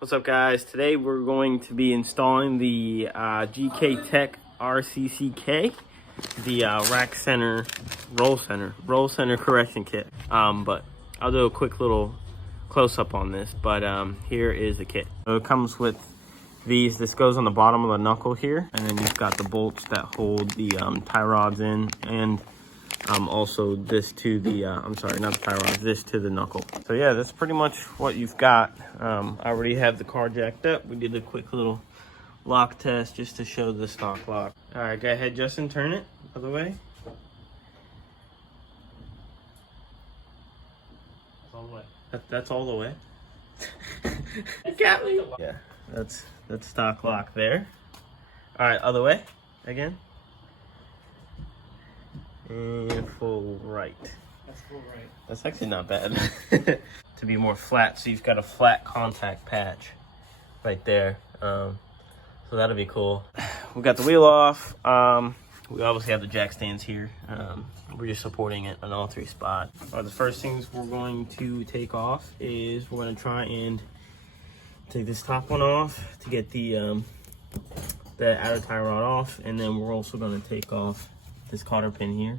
What's up, guys? Today we're going to be installing the GKTech RCCK, the rack center roll center correction kit. But I'll do a quick little close-up on this. But here is the kit. So it comes with these. This goes on the bottom of the knuckle here, and then you've got the bolts that hold the tie rods in, and also this to the I'm sorry, not the tie rods, this to the knuckle. So yeah, that's pretty much what you've got. I already have the car jacked up. We did a quick little lock test just to show the stock lock. All right, go ahead, Justin, turn it other way. All the way. That's all the way. You got me. Yeah, that's stock lock there. All right, other way again. And full right. That's full right. That's actually not bad. To be more flat, so you've got a flat contact patch right there. So that'll be cool. We got the wheel off. We obviously have the jack stands here. We're just supporting it on all three spots. The first things we're going to take off is we're going to try and take this top one off to get the outer tie rod off, and then we're also going to take off this cotter pin here,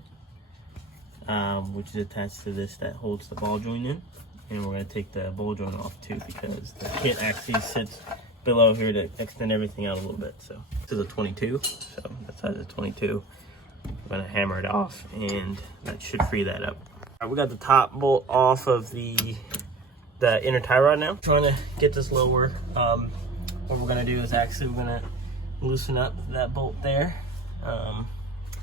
which is attached to this that holds the ball joint in, and we're going to take the ball joint off too, because the kit actually sits below here to extend everything out a little bit. So this is a 22, so that size is 22. We're going to hammer it off, and that should free that up. All right, we got the top bolt off of the inner tie rod now. Trying to get this lower. What we're going to do is actually we're going to loosen up that bolt there.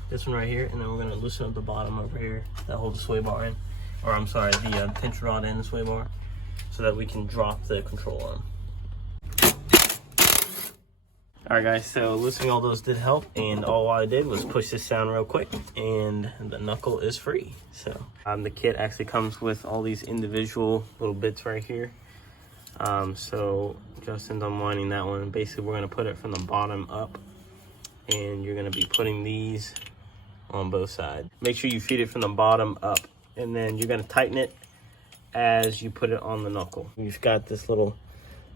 This one right here, and then we're going to loosen up the bottom over here that holds the sway bar in, or I'm sorry, the pinch rod and the sway bar, so that we can drop the control arm. Alright guys, so loosening all those did help, and all I did was push this down real quick, and the knuckle is free. So the kit actually comes with all these individual little bits right here. So Justin's unwinding that one. Basically, we're going to put it from the bottom up, and you're going to be putting these on both sides. Make sure you feed it from the bottom up, and then you're going to tighten it as you put it on the knuckle. You've got this the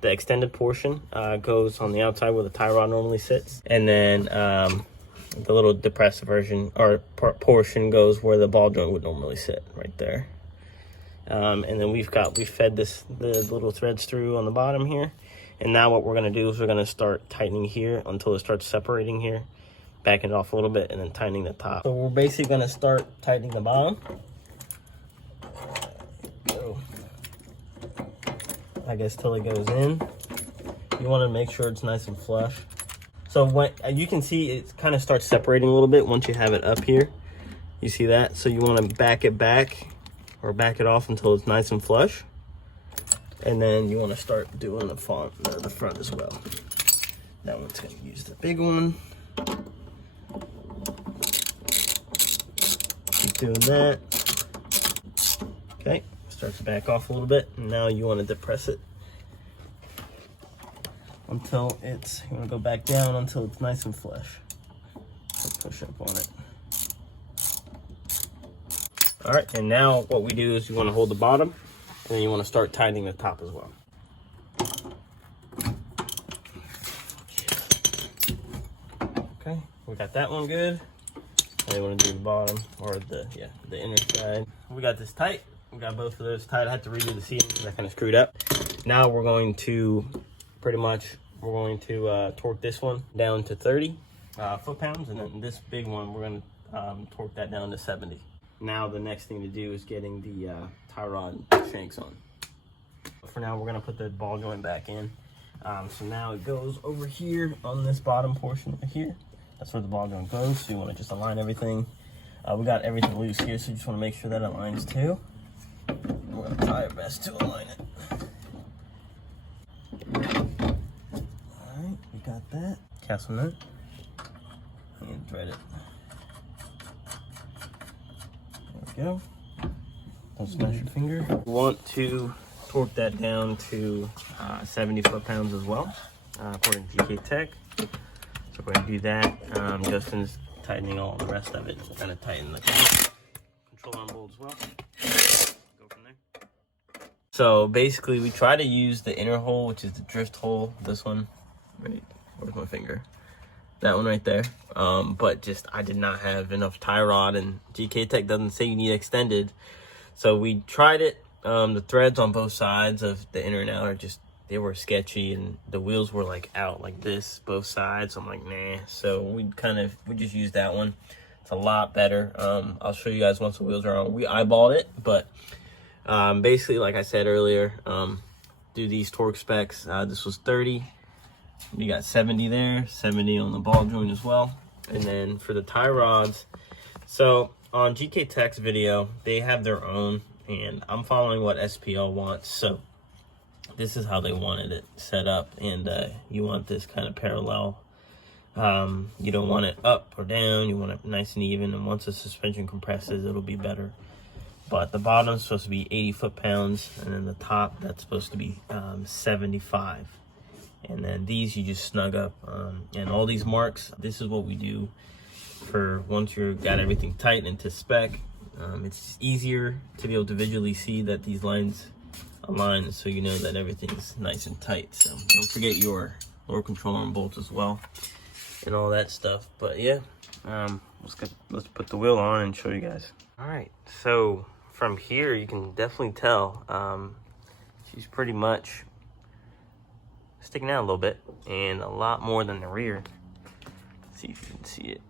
extended portion goes on the outside where the tie rod normally sits, and then the little depressed version or portion goes where the ball joint would normally sit, right there. And then we fed the little threads through on the bottom here. And now what we're going to do is we're going to start tightening here until it starts separating here, backing it off a little bit, and then tightening the top. So we're basically going to start tightening the bottom. I guess till it goes in. You want to make sure it's nice and flush. So when you can see it kind of starts separating a little bit once you have it up here. You see that? So you want to back it back or back it off until it's nice and flush. And then you want to start doing the front as well. That one's going to use the big one. Keep doing that. Okay, starts to back off a little bit. And now you want to depress it until you want to go back down until it's nice and flush. So push up on it. All right, and now what we do is you want to hold the bottom, and then you want to start tightening the top as well. Okay, we got that one good. Now you want to do the bottom, or the inner side. We got this tight. We got both of those tight. I had to redo the seating because I kind of screwed up. Now we're going to torque this one down to 30 foot-pounds, and then this big one we're going to torque that down to 70. Now the next thing to do is getting the tie rod shanks on. For now, we're going to put the ball joint back in. So now it goes over here on this bottom portion right here. That's where the ball joint goes. So you want to just align everything. We got everything loose here, so you just want to make sure that aligns too. We're going to try our best to align it. Alright, we got that. Castle nut. And thread it. There we go. Don't smash your finger. We want to torque that down to 70 foot-pounds as well, according to GKTech. So we're going to do that. Justin's tightening all the rest of it. We're going to tighten the control arm bolt as well. Go from there. So basically we try to use the inner hole, which is the drift hole. This one, right, where's my finger? That one right there. But just, I did not have enough tie rod, and GKTech doesn't say you need extended. So we tried it. The threads on both sides of the inner and outer just, they were sketchy, and the wheels were like out like this, both sides. I'm like, nah. So we just used that one. It's a lot better. I'll show you guys once the wheels are on. We eyeballed it, but basically, like I said earlier, do these torque specs. This was 30. You got 70 there, 70 on the ball joint as well. And then for the tie rods, so on GKTech's video, they have their own, and I'm following what SPL wants. So this is how they wanted it set up, and you want this kind of parallel. You don't want it up or down, you want it nice and even, and once the suspension compresses, it'll be better. But the bottom's supposed to be 80 foot-pounds, and then the top, that's supposed to be 75. And then these you just snug up, and all these marks, this is what we do for once you've got everything tight into spec. It's easier to be able to visually see that these lines align, so you know that everything's nice and tight. So don't forget your lower control arm bolts as well and all that stuff. But yeah, let's put the wheel on and show you guys. All right, so from here you can definitely tell she's pretty much sticking out a little bit, and a lot more than the rear. Let's see if you can see it.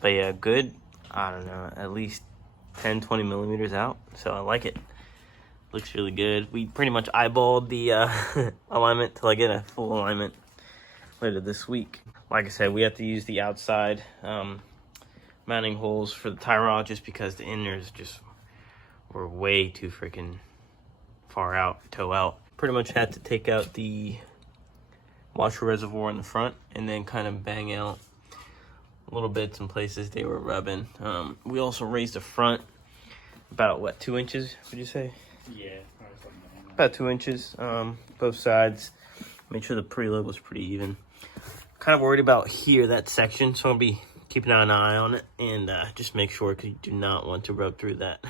But yeah, good, I don't know, at least 10-20 millimeters out. So I like it. Looks really good. We pretty much eyeballed the alignment till I get a full alignment later this week. Like I said, we have to use the outside mounting holes for the tie rod, just because the inners just were way too freaking far out, toe out. Pretty much had to take out the washer reservoir in the front, and then kind of bang out little bits in places they were rubbing. We also raised the front about, what, 2 inches, would you say? Yeah, about 2 inches, both sides. Made sure the preload was pretty even. Kind of worried about here, that section, so I'll be keeping an eye on it, and just make sure, because you do not want to rub through that.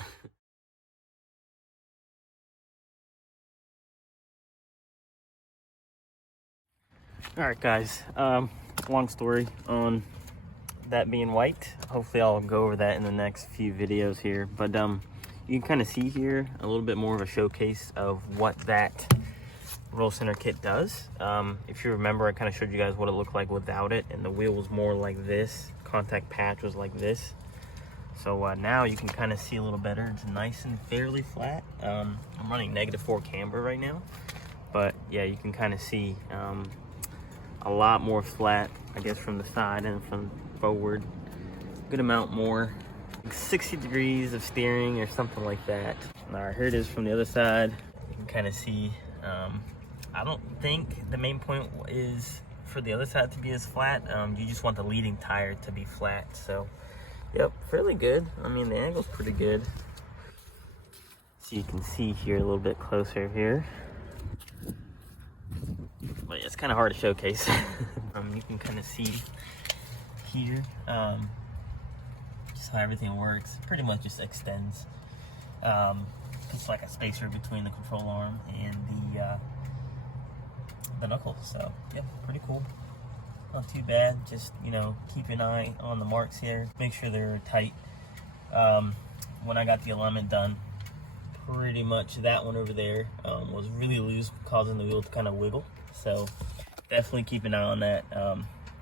All right, guys, long story on that being white. Hopefully I'll go over that in the next few videos here, but you can kind of see here a little bit more of a showcase of what that roll center kit does. If you remember, I kind of showed you guys what it looked like without it, and the wheel was more like this, contact patch was like this. So now you can kind of see a little better. It's nice and fairly flat. I'm running -4 camber right now, but yeah, you can kind of see a lot more flat, I guess, from the side and from forward. Good amount more, like 60 degrees of steering or something like that. All right, here it is from the other side. You can kind of see, I don't think the main point is for the other side to be as flat. You just want the leading tire to be flat. So yep, fairly good. I mean, the angle's pretty good. So you can see here a little bit closer here. But it's kind of hard to showcase. You can kind of see here just how everything works. Pretty much just extends. It's like a spacer between the control arm and the knuckle. So yeah, pretty cool. Not too bad. Just, you know, keep an eye on the marks here. Make sure they're tight. When I got the alignment done, pretty much that one over there was really loose, causing the wheel to kind of wiggle. So definitely keep an eye on that.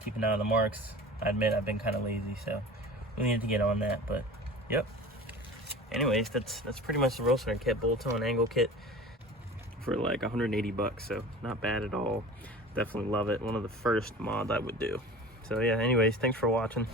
Keep an eye on the marks. I admit I've been kind of lazy, so we need to get on that. But yep. Anyways, that's pretty much the roll center kit, bolt tone angle kit for like 180 bucks. So not bad at all. Definitely love it. One of the first mods I would do. So yeah. Anyways, thanks for watching.